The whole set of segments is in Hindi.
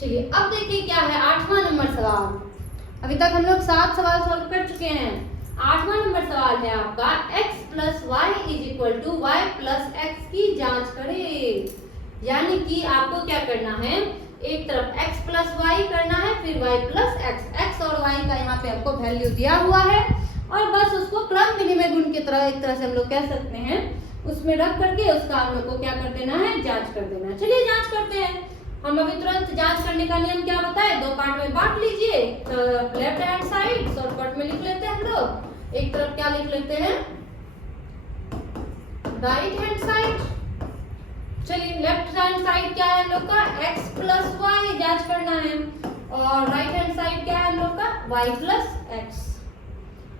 चलिए अब देखिए क्या है 8वां नंबर सवाल। अभी तक हम लोग 7 सवाल सॉल्व कर चुके हैं। 8वां नंबर सवाल है आपका x plus Y is equal to Y plus X की जांच करें। यानी कि आपको क्या करना है, एक तरफ x प्लस वाई करना है, फिर y प्लस एक्स और y का यहाँ पे आपको वैल्यू दिया हुआ है और बस उसको क्रम विनिमय गुण की तरह एक तरह से हम लोग कह सकते हैं, उसमें रख करके उसका हम लोग को क्या कर देना है, जांच कर देना है। चलिए जांच करते हैं। हम अभी तुरंत जांच करने का नियम क्या बताए, 2 पार्ट में बांट लीजिए। तो लेफ्ट हैंड साइड शॉर्टकट में लिख लेते हैं हम लोग, एक तरफ क्या लिख लेते हैं, राइट हैंड साइड। चलिए लेफ्ट हैंड साइड क्या है हम लोग का, x प्लस वाई जांच करना है और राइट हैंड साइड क्या है हम लोग का, y प्लस एक्स।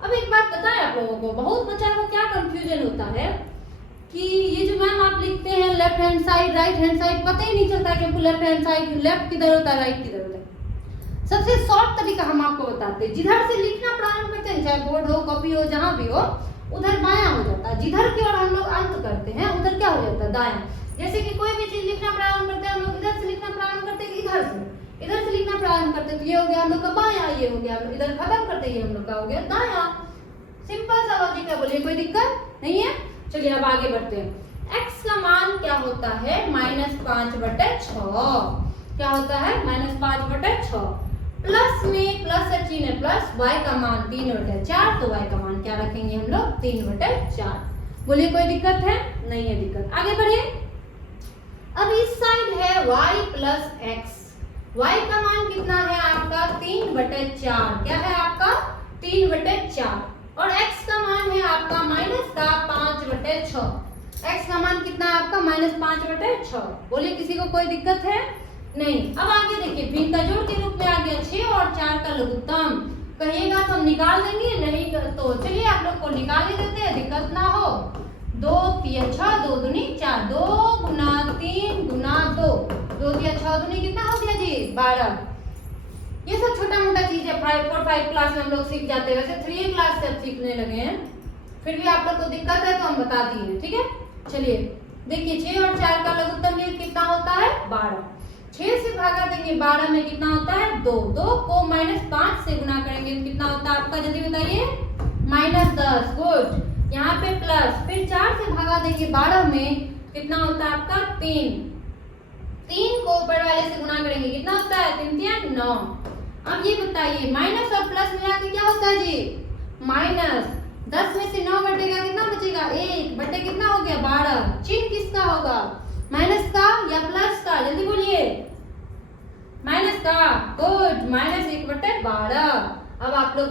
अब एक बात बताएं आप लोगों को, बहुत बच्चा को क्या कंफ्यूजन होता है कि ये जो मैम आप लिखते हैं left hand side right hand side, पता ही नहीं चलता कि आपको लेफ्ट हैंड साइड लेफ्ट किधर होता है राइट किधर होता है। सबसे शॉर्ट तरीका हम आपको बताते हैं, जिधर से लिखना प्रारंभ करते हैं, चाहे बोर्ड हो कॉपी हो जहां भी हो, उधर बायां हो जाता है। जिधर की ओर हम लोग अंत करते हैं उधर क्या हो जाता है, दायां। जैसे कि कोई भी चीज लिखना प्रारंभ करते हैं हम लोग इधर से लिखना प्रारंभ करते हैं, इधर से लिखना प्रारंभ करते हैं, तो ये हो गया हम लोग का बायां, ये हो गया इधर खत्म करते हैं हम लोग का हो गया दायां। सिंपल सा लॉजिक है, बोलिए कोई दिक्कत नहीं है। चलिए अब आगे बढ़ते हैं। x का मान क्या होता है, -5/6। क्या होता है, -5/6। प्लस में प्लस का चिन्ह है प्लस, y का मान 3/4, तो y का मान क्या रखेंगे हम लोग, 3/4। बोलिए कोई दिक्कत है, नहीं है दिक्कत। आगे बढ़िए। अब इस साइड है y प्लस एक्स। y का मान कितना है आपका, 3/4। क्या है आपका, 3/4 और x का मान है आपका -5/6। x का मान कितना है आपका, -5/6। बोलिए किसी को कोई दिक्कत है, नहीं। अब आगे देखिए, भिन्न का जोड़ के रूप में आ गया 6 और 4 का लघुत्तम। कहिएगा तो हम निकाल देंगे, नहीं तो चलिए आप लोग को निकाल ही देते हैं, दिक्कत ना हो। 2 3 6 2 दूनी 4, 2 गुना 3 गुना 2, 2 3 6 दूनी कितना हो गया जी, 12। ये सब छोटा मोटा चीज है, 5 क्लास में हम लोग सीख जाते हैं, वैसे 3 क्लास से अब सीखने लगे हैं। फिर भी आप लोग को दिक्कत है तो हम बता दिए, ठीक है। चलिए देखिए, 6 और 4 का लघुत्तम कितना होता है, 12। 6 से भागा देंगे 12 में कितना होता है, 2। 2 को -5 से गुना करेंगे तो कितना होता है आपका, जल्दी बताइए, -10। गुड, यहाँ पे प्लस, फिर 4 से भागा देंगे 12 में कितना होता है आपका, 3। 3 को ऊपर वाले से गुना करेंगे कितना होता है, 3 9। अब ये बताइए, माइनस और प्लस मिला के क्या होता है जी, माइनस। 10 में से 9 घटेगा कितना बचेगा, 1 बटे कितना हो गया, 12। चिन्ह किसका होगा, माइनस का या प्लस का, जल्दी बोलिए, माइनस का। गुड, -1/12। अब आप लोग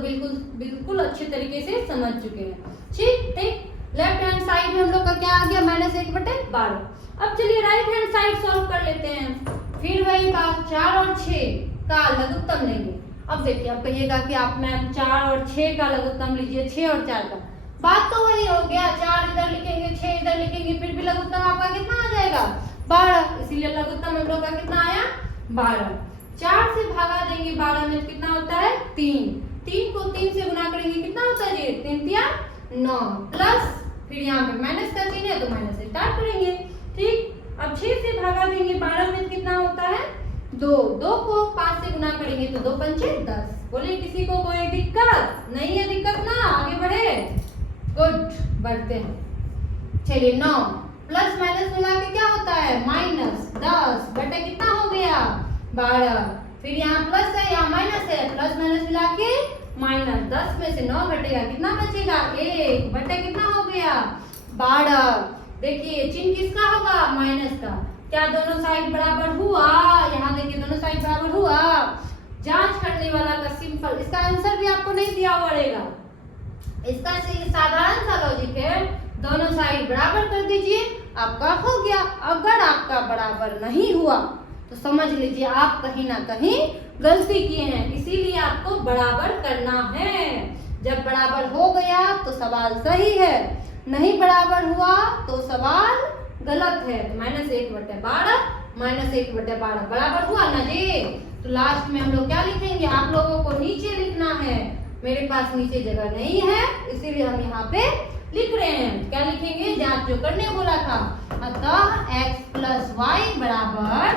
बिल्कुल अच्छे तरीके से समझ चुके हैं, ठीक। लेफ्ट हैंड साइड में हम लोग का क्या आ गया, -1/12। अब चलिए राइट हैंड साइड सॉल्व कर लेते हैं। फिर वही बात, 4 और 6 का लघुत्तम लेंगे। अब देखिए, आप कहिएगा कि आप मैम 4 और 6 का लघुत्तम लीजिए, 6 और 4 का, बात तो वही हो गया। 4 इधर लिखेंगे, 6 इधर लिखेंगे, फिर भी लघुत्तम आपका कितना आ जाएगा, 12। इसीलिए लघुत्तम हम लोग का कितना आया, 12। 4 से भागा देंगे 12 में कितना होता है, 3। 3 को 3 से गुना करेंगे कितना होता है जी, 3 3 9 प्लस, फिर यहाँ पे माइनस का चिन्ह है तो माइनस से स्टार्ट करेंगे, ठीक। अब 6 से भागा देंगे 12 में कितना होता है, 2। 2 को 5 से गुना करेंगे तो 2 पंचे 10। बोलिए किसी को कोई दिक्कत नहीं है, दिक्कत ना, आगे बढ़े। गुड, बढ़ते हैं। चलिए 9 प्लस माइनस मिला के क्या होता है, -10 बटे कितना हो गया, 12। फिर यहाँ प्लस है यहाँ माइनस है, प्लस माइनस मिला के -10 में से 9 घटेगा कितना बचेगा, 1 बटे कितना हो गया, 12। देखिए चिन्ह किसका होगा, माइनस का। क्या दोनों साइड बराबर हुआ, यहाँ देखिए दोनों साइड बराबर हुआ। जांच करने वाला का सिंपल, इसका आंसर भी आपको नहीं दिया हुआ रहेगा, इसका साधारण सा लॉजिक है, दोनों साइड बराबर कर दीजिए, आपका हो गया। अगर आपका बराबर नहीं हुआ तो समझ लीजिए आप कहीं ना कहीं गलती किए हैं, इसीलिए आपको बराबर करना है। जब बराबर हो गया तो सवाल सही है, नहीं बराबर हुआ तो सवाल गलत है। तो -1/12 -1/12 बराबर हुआ ना जी। तो लास्ट में हम लोग क्या लिखेंगे, आप लोगों को नीचे लिखना है, मेरे पास नीचे जगह नहीं है इसीलिए हम यहाँ पे लिख रहे हैं। क्या लिखेंगे, जांच जो करने बोला था, अतः x प्लस वाई बराबर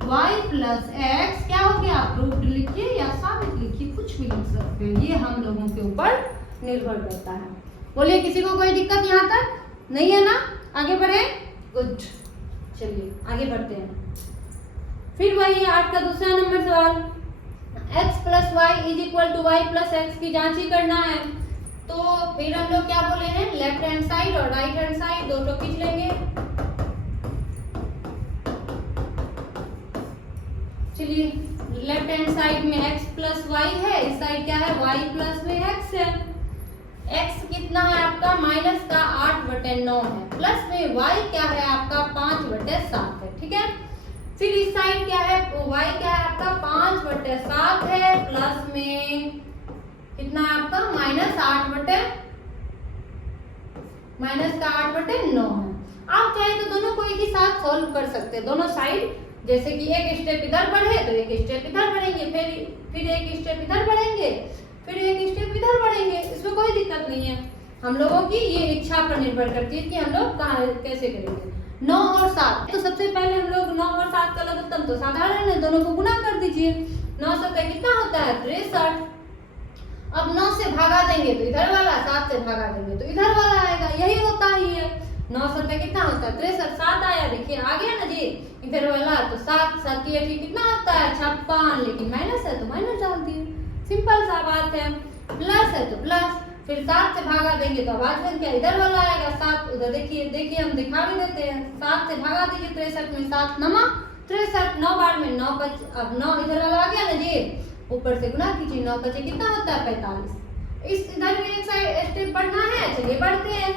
y प्लस x क्या हो गया, प्रूव्ड लिखिए या साबित लिखिए, कुछ भी लिख सकते हैं, ये हम लोगों के ऊपर निर्भर करता है। बोलिए किसी को कोई दिक्कत यहाँ तक नहीं है ना, आगे बढ़े, गुड। चलिए आगे बढ़ते हैं। फिर वही 8 का दूसरा नंबर सवाल, x plus Y is equal to Y plus X की जांच ही करना है। तो फिर हम लोग क्या बोले हैं, लेफ्ट हैंड साइड और राइट हैंड साइड दो खींच लेंगे। चलिए लेफ्ट हैंड साइड में x प्लस वाई है, इस साइड क्या है, y प्लस में x है। x कितना है आपका, माइनस का 8/9 है, प्लस में y क्या है आपका 5/7 है, ठीक है। फिर इस साइड क्या है, y क्या है आपका 5/7 है, प्लस में कितना है आपका माइनस का 8/9 है। आप चाहे तो दोनों को एक ही साथ सॉल्व कर सकते हैं, दोनों साइड, जैसे कि एक स्टेप इधर बढ़े तो एक स्टेप इधर बढ़ेंगे, फिर एक स्टेप इधर बढ़ेंगे, फिर एक स्टेप इधर बढ़ेंगे, इसमें कोई दिक्कत नहीं है। हम लोगों की ये इच्छा पर निर्भर करती है कि हम लोग कहाँ कैसे करेंगे। 9 और 7, तो सबसे पहले हम लोग 9 और 7 का लघुत्तम तो साधारण है, दोनों को गुना कर दीजिए। 9 7 कितना होता है 63। अब 9 से भागा देंगे तो इधर वाला, 7 से भागा देंगे तो इधर वाला आएगा, यही होता ही है। 9 7 कितना होता है 63, 7 आया, देखिए आ गया ना जी इधर वाला, तो 7 7 की 8 कितना होता है 56, लेकिन माइनस है तो माइनस डाल दिए, सिंपल सा बात है। प्लस है तो प्लस, फिर 7 से भागा देंगे तो आवाज बन क्या इधर वाला आएगा 7, उधर देखिए हम दिखा भी देते हैं। 7 से भागा दीजिए 63 में, 7 नमा 63, 9 बार में 9 बच, अब 9 इधर वाला आ गया ना जी, ऊपर से गुना कीजिए, 9 बचे कितना होता है 45। इस इधर भी एक साइड स्टेप बढ़ना है, चलिए बढ़ते हैं।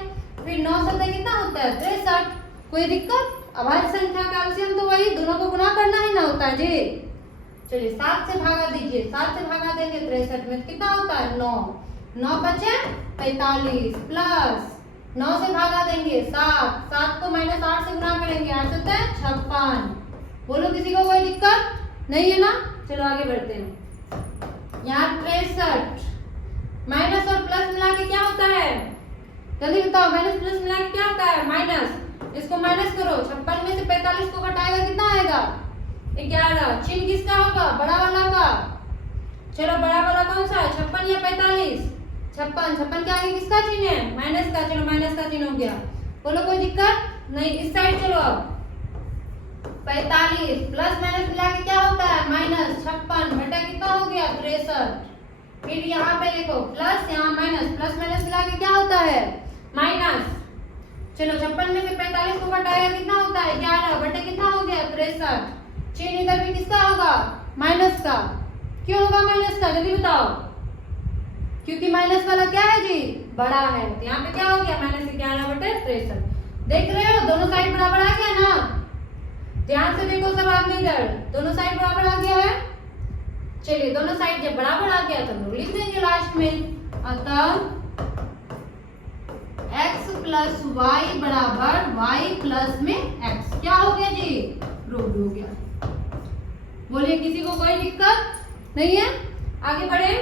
फिर 9 7 कितना होता है 63, कोई दिक्कत, अभाज्य संख्या का एलसीएम तो वही, दोनों को गुना करना ही ना होता है जी। चलिए 7 से भागा दीजिए, 7 से भागा देंगे 63 में कितना होता है 9, 9 बचे 45, प्लस 9 से भागा देंगे 7, 7 को -8 से गुना करेंगे, 8 होता है 56। बोलो किसी को कोई दिक्कत नहीं है ना, चलो आगे बढ़ते हैं। यहाँ 63 माइनस और प्लस मिला के क्या होता है, जल्दी बताओ, माइनस प्लस मिला के क्या होता है माइनस, इसको माइनस करो, 56 में से 45 को घटाएगा कितना आएगा 11। चिन्ह किसका होगा, बड़ा वाला का। चलो बड़ा वाला कौन सा है, 56 या 45, 56 के आगे किसका चिन्ह है, माइनस का, चलो माइनस का चिन्ह हो गया। बोलो कोई दिक्कत नहीं, इस साइड चलो। अब 45 प्लस माइनस मिला के क्या होता है माइनस, 56 बटा कितना हो गया 63। फिर यहाँ पे देखो प्लस, यहाँ माइनस, प्लस माइनस मिला के क्या होता है माइनस। चलो 56 में से 45 को घटाएगा कितना होता है 11 बटे कितना हो गया 63। चिन्ह इधर भी किसका होगा माइनस का, क्यों होगा माइनस का जल्दी बताओ, क्योंकि माइनस वाला क्या है जी बड़ा है, तो यहाँ पे क्या हो गया -11 बटे 63। देख रहे हो दोनों साइड बराबर आ गया ना, ध्यान से देखो सब आपने इधर, दोनों साइड बराबर आ गया है। चलिए दोनों साइड जब बराबर आ गया तो हम लोग लिख देंगे लास्ट में, अतः x प्लस वाई बराबर y प्लस में x, क्या हो गया जी प्रूव्ड हो गया। बोलिए किसी को कोई दिक्कत नहीं है, आगे बढ़े।